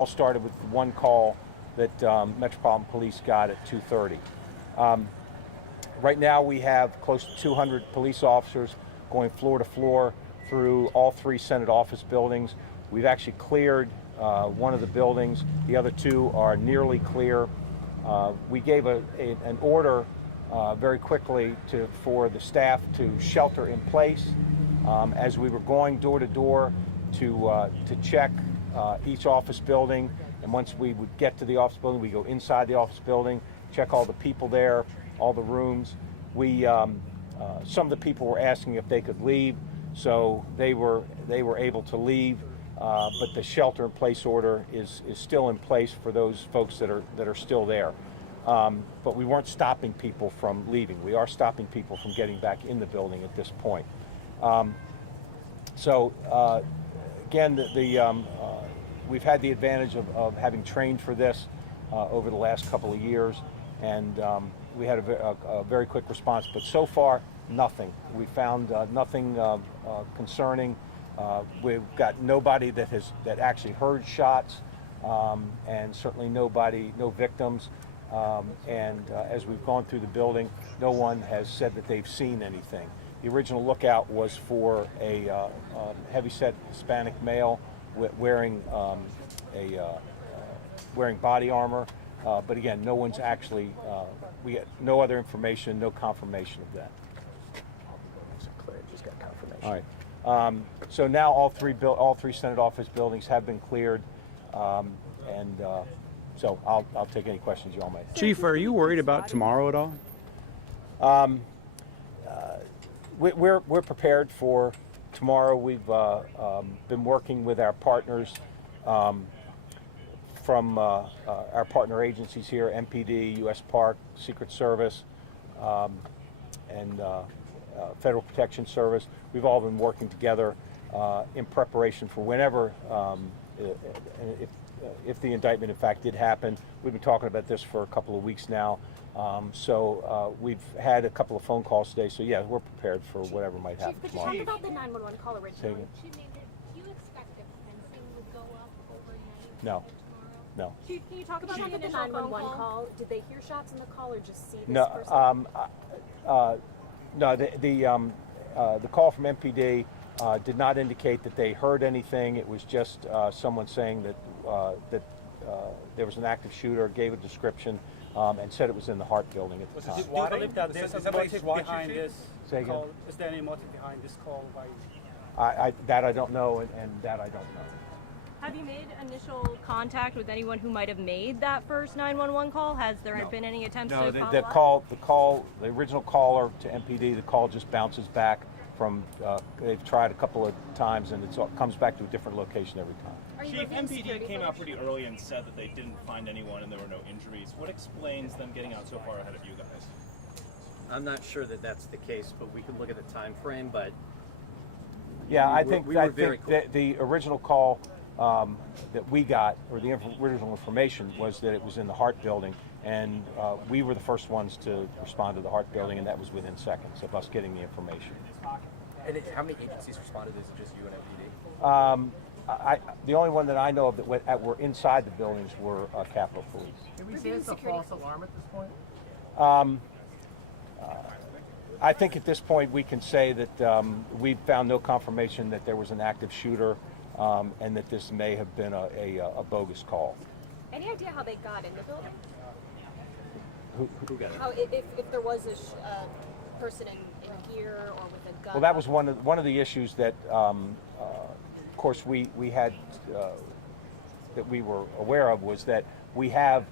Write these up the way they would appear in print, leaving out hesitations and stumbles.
All started with one call that Metropolitan Police got at 2:30. Right now we have close to 200 police officers going floor to floor through all three Senate office buildings. We've actually cleared one of the buildings. The other two are nearly clear. We gave an order very quickly for the staff to shelter in place as we were going door to door to check each office building. And once we would get to the office building, we go inside the office building, check all the people there, all the rooms. Some of the people were asking if they could leave, so they were able to leave. But the shelter-in-place order is still in place for those folks that are still there. But we weren't stopping people from leaving. We are stopping people from getting back in the building at this point. Again, we've had the advantage of having trained for this over the last couple of years, and we had a very quick response. But so far, nothing. We found nothing concerning. We've got nobody that actually heard shots, and certainly no victims. As we've gone through the building, no one has said that they've seen anything. The original lookout was for a heavy-set Hispanic male wearing body armor, but again, no one's actually. We had no other information, no confirmation of that. Just got confirmation. All right. So now all three Senate office buildings have been cleared, so I'll take any questions you all may have. Chief, are you worried about tomorrow at all? We're prepared for tomorrow. We've been working with our partners from our partner agencies here, MPD, U.S. Park, Secret Service, and Federal Protection Service. We've all been working together in preparation for whenever, if the indictment in fact did happen. We've been talking about this for a couple of weeks now. We've had a couple of phone calls today, so yeah, we're prepared for whatever might happen Chief, tomorrow. could you talk about the 911 call originally? Do you expect that fencing would go up overnight? No. Tomorrow? No. Chief, can you talk about the initial 911 phone call? Did they hear shots in the call or just see this No. person? No. The call from MPD did not indicate that they heard anything. It was just someone saying that there was an active shooter, gave a description, and said it was in the Hart building at the time. Do you believe that there's a motive behind this call? Is there any motive behind this call? That I don't know, and that I don't know. Have you made initial contact with anyone who might have made that first 911 call? Has there been any attempts to follow up? The original caller to MPD, the call just bounces back from. They've tried a couple of times, and it comes back to a different location every time. Chief, MPD came out pretty early and said that they didn't find anyone and there were no injuries. What explains them getting out so far ahead of you guys? I'm not sure that that's the case, but we can look at the time frame. But yeah, I think the original call that we got, or the original information, was that it was in the Hart building, and we were the first ones to respond to the Hart building, and that was within seconds of us getting the information. And how many agencies responded? Is it just you and MPD? The only one that I know of that were inside the buildings were Capitol Police. Can we say it's a false alarm at this point? I think at this point we can say that we've found no confirmation that there was an active shooter, and that this may have been a bogus call. Any idea how they got in the building? Who got it? How, if there was a person in gear or with a gun? Well, that was one of the issues that, of course, we had that we were aware of, was that we have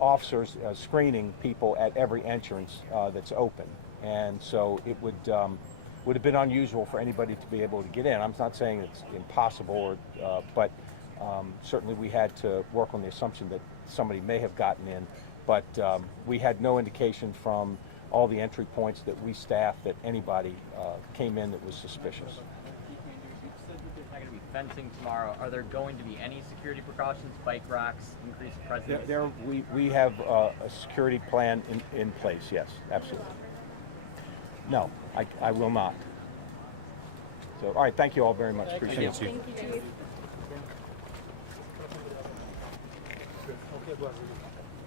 officers screening people at every entrance that's open, and so it would have been unusual for anybody to be able to get in. I'm not saying it's impossible, but certainly we had to work on the assumption that somebody may have gotten in, but we had no indication from all the entry points that we staffed that anybody came in that was suspicious. There's not going to be fencing tomorrow. Are there going to be any security precautions, bike racks, increased presence? We have a security plan in place, yes, absolutely. No, I will not. So, all right, thank you all very much. Appreciate it. Thank you, Chief. It was.